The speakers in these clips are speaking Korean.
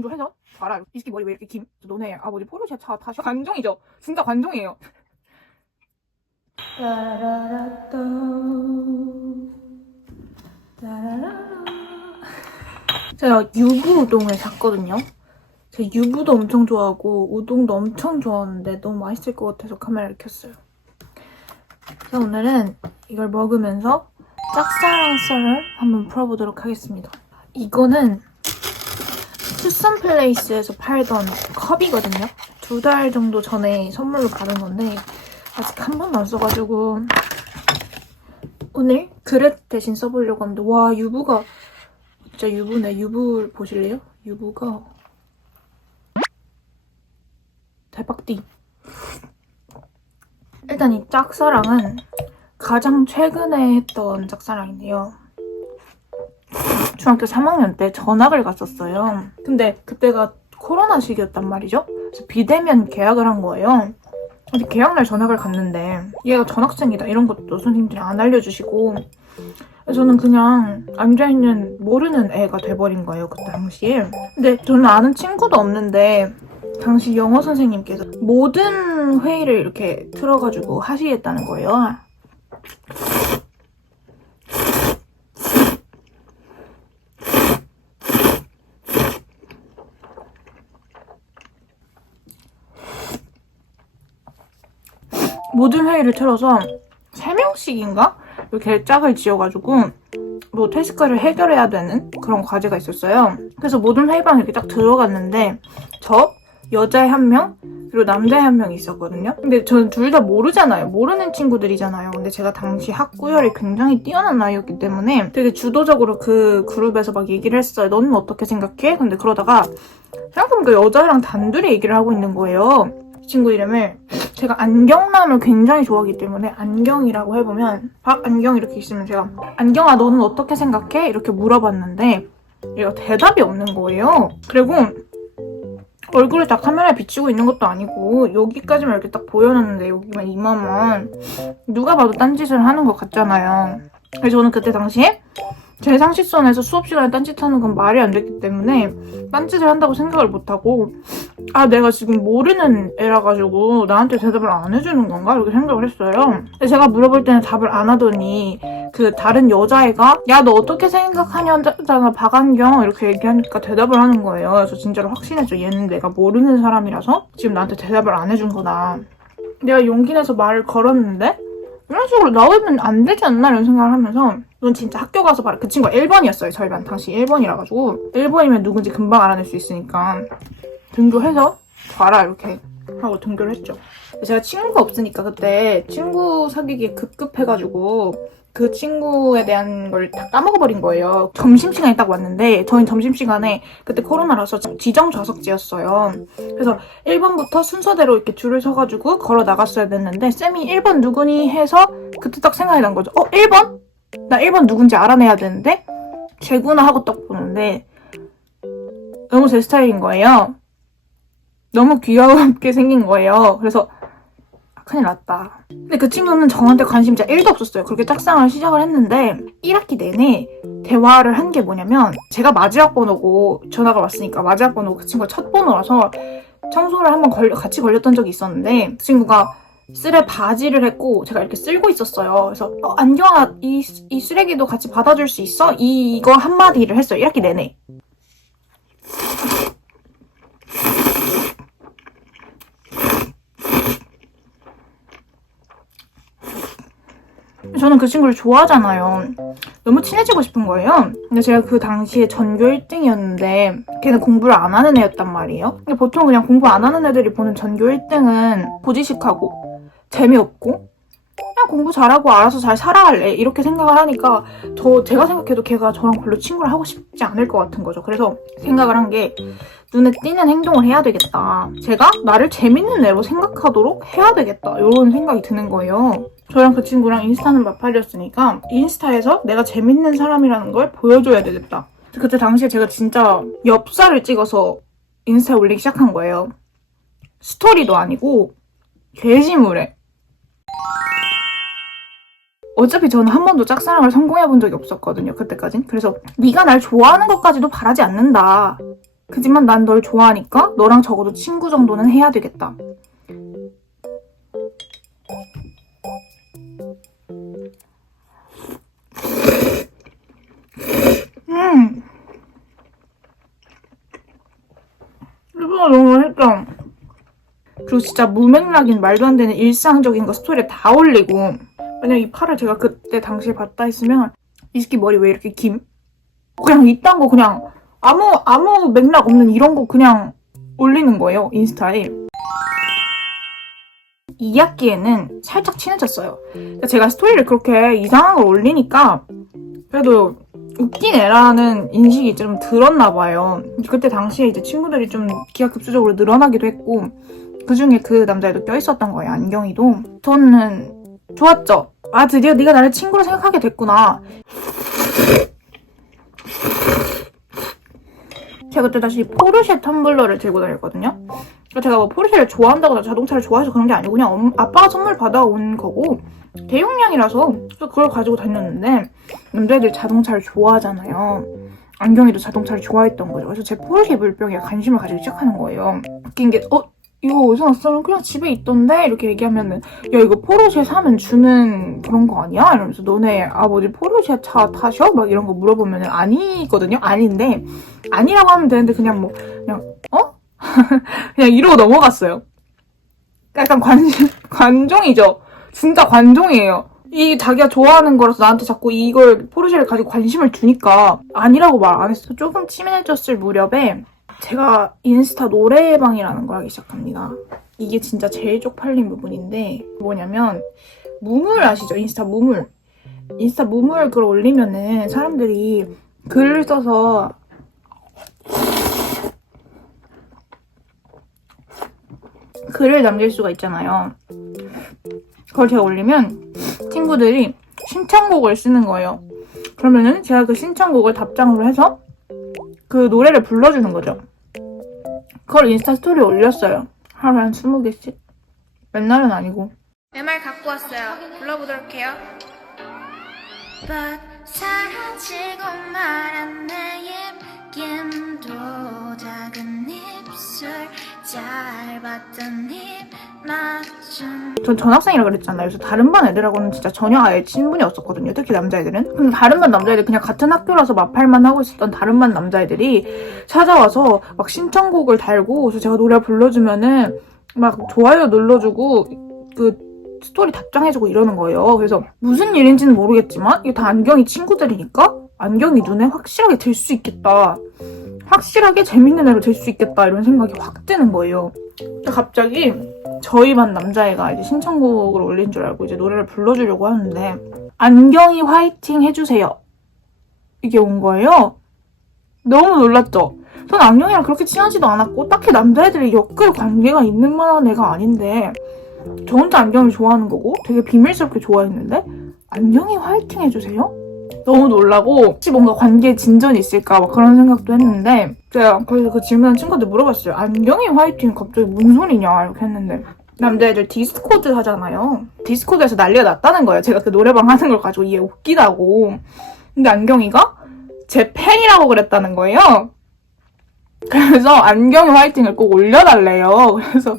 등교해서 봐라. 이 새끼 머리 왜 이렇게 김? 너네 아버지 포르쉐 차 타셔? 관종이죠. 진짜 관종이에요. 제가 유부 우동을 샀거든요. 제가 유부도 엄청 좋아하고 우동도 엄청 좋아하는데 너무 맛있을 것 같아서 카메라를 켰어요. 그래서 오늘은 이걸 먹으면서 짝사랑 썰을 한번 풀어보도록 하겠습니다. 이거는 투썸플레이스에서 팔던 컵이거든요. 2달 정도 전에 선물로 받은 건데 아직 한 번도 안 써가지고 오늘 그릇 대신 써보려고 합니다. 와, 유부가 진짜 유부네. 유부 보실래요? 유부가 대박띠. 일단 이 짝사랑은 가장 최근에 했던 짝사랑인데요. 중학교 3학년 때 전학을 갔었어요. 근데 그때가 코로나 시기였단 말이죠. 그래서 비대면 계약을 한 거예요. 근데 계약날 전학을 갔는데 얘가 전학생이다 이런 것도 선생님들이 안 알려주시고 저는 그냥 앉아있는 모르는 애가 돼버린 거예요. 그때 당시에. 근데 저는 아는 친구도 없는데 당시 영어 선생님께서 모든 회의를 이렇게 틀어가지고 하시겠다는 거예요. 모든 회의를 틀어서 3명씩인가? 이렇게 짝을 지어가지고 뭐 태스크를 해결해야 되는 그런 과제가 있었어요. 그래서 모든 회의방에 이렇게 딱 들어갔는데 저, 여자애 1명, 그리고 남자애 1명이 있었거든요. 근데 저는 둘 다 모르잖아요. 모르는 친구들이잖아요. 근데 제가 당시 학구열이 굉장히 뛰어난 나이였기 때문에 되게 주도적으로 그 그룹에서 막 얘기를 했어요. 너는 어떻게 생각해? 근데 그러다가 생각해보니까 여자애랑 단둘이 얘기를 하고 있는 거예요. 친구 이름을 제가 안경남을 굉장히 좋아하기 때문에 안경이라고 해보면 박안경 이렇게 있으면 제가 안경아 너는 어떻게 생각해? 이렇게 물어봤는데 얘가 대답이 없는 거예요. 그리고 얼굴을 다 카메라에 비치고 있는 것도 아니고 여기까지만 이렇게 딱 보여놨는데 여기만 이마만 누가 봐도 딴짓을 하는 것 같잖아요. 그래서 저는 그때 당시에 제 상식선에서 수업 시간에 딴짓하는 건 말이 안 됐기 때문에 딴짓을 한다고 생각을 못하고 아 내가 지금 모르는 애라 가지고 나한테 대답을 안 해주는 건가? 이렇게 생각을 했어요. 근데 제가 물어볼 때는 답을 안 하더니 그 다른 여자애가 야 너 어떻게 생각하냐잖아 박안경 이렇게 얘기하니까 대답을 하는 거예요. 그래서 진짜로 확신했죠. 얘는 내가 모르는 사람이라서 지금 나한테 대답을 안 해준 거다. 내가 용기 내서 말을 걸었는데 이런 식으로 나오면 안 되지 않나 이런 생각을 하면서 넌 진짜 학교 가서 봐라. 그 친구가 1번이었어요. 저희 반 당시 1번이라가지고 1번이면 누군지 금방 알아낼 수 있으니까 등교해서 봐라 이렇게 하고 등교를 했죠. 제가 친구가 없으니까 그때 친구 사귀기에 급급해가지고 그 친구에 대한 걸 다 까먹어버린 거예요. 점심시간이 딱 왔는데 저희는 점심시간에 그때 코로나라서 지정 좌석제였어요. 그래서 1번부터 순서대로 이렇게 줄을 서가지고 걸어 나갔어야 됐는데 쌤이 1번 누구니 해서 그때 딱 생각이 난 거죠. 1번? 나 1번 누군지 알아내야 되는데 쟤구나 하고 딱 보는데 너무 제 스타일인 거예요. 너무 귀엽게 생긴 거예요. 그래서 큰일 났다. 근데 그 친구는 저한테 관심이 진짜 1도 없었어요. 그렇게 짝사랑을 시작을 했는데 1학기 내내 대화를 한 게 뭐냐면 제가 마지막 번호고 전화가 왔으니까 마지막 번호고 그 친구가 첫 번호라서 청소를 한번 같이 걸렸던 적이 있었는데 그 친구가 쓰레 바지를 했고 제가 이렇게 쓸고 있었어요. 그래서 안경아 이 쓰레기도 같이 받아줄 수 있어? 이거 한마디를 했어요. 1학기 내내. 저는 그 친구를 좋아하잖아요. 너무 친해지고 싶은 거예요. 근데 제가 그 당시에 전교 1등이었는데 걔는 공부를 안 하는 애였단 말이에요. 근데 보통 그냥 공부 안 하는 애들이 보는 전교 1등은 고지식하고 재미없고 그냥 공부 잘하고 알아서 잘 살아갈래 이렇게 생각을 하니까 제가 생각해도 걔가 저랑 별로 친구를 하고 싶지 않을 것 같은 거죠. 그래서 생각을 한 게 눈에 띄는 행동을 해야 되겠다. 제가 나를 재밌는 애로 생각하도록 해야 되겠다. 이런 생각이 드는 거예요. 저랑 그 친구랑 인스타는 마팔이었으니까 인스타에서 내가 재밌는 사람이라는 걸 보여줘야 되겠다. 그때 당시에 제가 진짜 엽사를 찍어서 인스타에 올리기 시작한 거예요. 스토리도 아니고 게시물에. 어차피 저는 한 번도 짝사랑을 성공해본 적이 없었거든요. 그때까진. 그래서 네가 날 좋아하는 것까지도 바라지 않는다. 그지만 난 널 좋아하니까 너랑 적어도 친구 정도는 해야 되겠다. 이거 너무 맛있다. 그리고 진짜 무맥락인 말도 안 되는 일상적인 거 스토리에 다 올리고, 만약 이 팔을 제가 그때 당시에 봤다 했으면 이 새끼 머리 왜 이렇게 김? 그냥 이딴 거 그냥 아무 맥락 없는 이런 거 그냥 올리는 거예요, 인스타에. 2학기에는 살짝 친해졌어요. 그러니까 제가 스토리를 그렇게 이상한 걸 올리니까 그래도 웃긴 애라는 인식이 좀 들었나 봐요. 그때 당시에 이제 친구들이 좀 기하급수적으로 늘어나기도 했고, 그중에 그 남자애도 껴있었던 거예요, 안경이도. 저는 좋았죠. 아, 드디어 네가 나를 친구로 생각하게 됐구나. 제가 그때 다시 포르쉐 텀블러를 들고 다녔거든요. 제가 뭐 포르쉐를 좋아한다거나 자동차를 좋아해서 그런 게 아니고 그냥 아빠가 선물 받아온 거고, 대용량이라서 그걸 가지고 다녔는데, 남자애들이 자동차를 좋아하잖아요. 안경이도 자동차를 좋아했던 거죠. 그래서 제 포르쉐 물병에 관심을 가지기 시작하는 거예요. 웃긴 게 이거 어디서 났어? 그냥 집에 있던데? 이렇게 얘기하면은, 야, 이거 포르쉐 사면 주는 그런 거 아니야? 이러면서, 너네 아버지 포르쉐 차 타셔? 막 이런 거 물어보면은 아니거든요? 아닌데, 아니라고 하면 되는데 그냥 그냥 이러고 넘어갔어요. 약간 관종이죠. 진짜 관종이에요. 이 자기가 좋아하는 거라서 나한테 자꾸 이걸 포르쉐를 가지고 관심을 주니까 아니라고 말 안 했어. 조금 친해졌을 무렵에 제가 인스타 노래방이라는 걸 하기 시작합니다. 이게 진짜 제일 쪽팔린 부분인데, 뭐냐면 무물 아시죠? 인스타 무물. 인스타 무물 글 올리면은 사람들이 글을 써서 글을 남길 수가 있잖아요. 그걸 제가 올리면 친구들이 신청곡을 쓰는 거예요. 그러면은 제가 그 신청곡을 답장으로 해서 그 노래를 불러주는 거죠. 그걸 인스타 스토리에 올렸어요. 하루에 한 20개씩? 맨날은 아니고. MR 갖고 왔어요. 불러보도록 해요. But 사라지고 말한 내 입김도 작은 입술 짧았던 입맞춤. 전 전학생이라 그랬잖아요. 그래서 다른 반 애들하고는 진짜 전혀 아예 친분이 없었거든요. 특히 남자애들은. 근데 다른 반 남자애들, 그냥 같은 학교라서 마팔만 하고 있었던 다른 반 남자애들이 찾아와서 막 신청곡을 달고, 그래서 제가 노래 불러주면은 막 좋아요 눌러주고 그 스토리 답장해주고 이러는 거예요. 그래서 무슨 일인지는 모르겠지만 이게 다 안경이 친구들이니까 안경이 눈에 확실하게 들 수 있겠다. 확실하게 재밌는 애로 될 수 있겠다. 이런 생각이 확 드는 거예요. 갑자기 저희 반 남자애가 이제 신청곡을 올린 줄 알고 이제 노래를 불러주려고 하는데, 안경이 화이팅 해주세요. 이게 온 거예요. 너무 놀랐죠? 전 안경이랑 그렇게 친하지도 않았고 딱히 남자애들이 엮을 관계가 있는 만한 애가 아닌데, 저 혼자 안경을 좋아하는 거고 되게 비밀스럽게 좋아했는데 안경이 화이팅 해주세요? 너무 놀라고, 혹시 뭔가 관계에 진전이 있을까 막 그런 생각도 했는데, 제가 그래서 그 질문한 친구한테 물어봤어요. 안경이 화이팅 갑자기 무슨 소리냐 이렇게 했는데, 남자애들 디스코드 하잖아요. 디스코드에서 난리가 났다는 거예요. 제가 그 노래방 하는 걸 가지고 얘 웃기다고. 근데 안경이가 제 팬이라고 그랬다는 거예요. 그래서 안경이 화이팅을 꼭 올려달래요. 그래서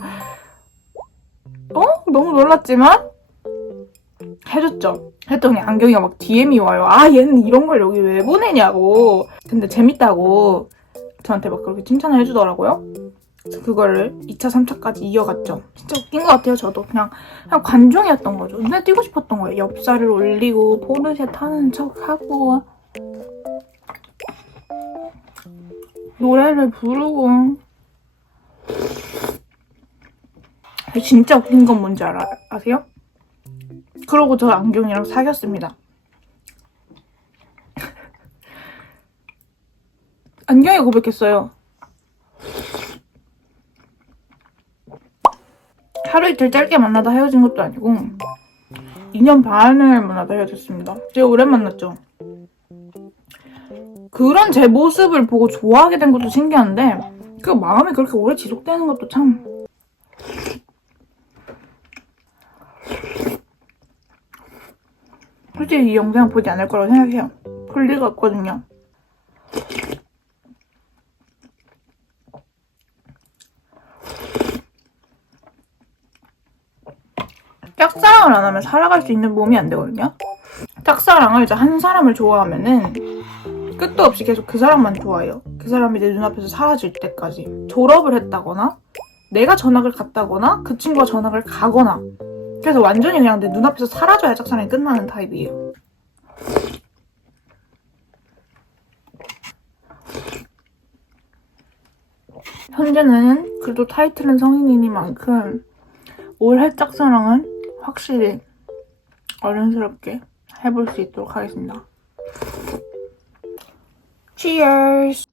너무 놀랐지만 해줬죠. 했더니 안경이가 막 DM이 와요. 아, 얘는 이런 걸 여기 왜 보내냐고. 근데 재밌다고 저한테 막 그렇게 칭찬을 해주더라고요. 그래서 그거를 2차, 3차까지 이어갔죠. 진짜 웃긴 것 같아요. 저도 그냥 관종이었던 거죠. 눈에 띄고 싶었던 거예요. 엽살을 올리고 포르쉐 타는 척하고 노래를 부르고. 진짜 웃긴 건 뭔지 아세요? 그러고 저 안경이랑 사귀었습니다. 안경이 고백했어요. 하루 이틀 짧게 만나다 헤어진 것도 아니고 2년 반을 만나다 헤어졌습니다. 되게 오래 만났죠. 그런 제 모습을 보고 좋아하게 된 것도 신기한데, 그 마음이 그렇게 오래 지속되는 것도 참. 솔직히 이 영상을 보지 않을 거라고 생각해요. 볼 리가 없거든요. 짝사랑을 안 하면 살아갈 수 있는 몸이 안 되거든요. 짝사랑을 이제 한 사람을 좋아하면은 끝도 없이 계속 그 사람만 좋아해요. 그 사람이 내 눈앞에서 사라질 때까지. 졸업을 했다거나 내가 전학을 갔다거나 그 친구가 전학을 가거나 그래서 완전히 그냥 내 눈앞에서 사라져야 짝사랑이 끝나는 타입이에요. 현재는 그래도 타이틀은 성인이니만큼 올해 짝사랑은 확실히 어른스럽게 해볼 수 있도록 하겠습니다. Cheers!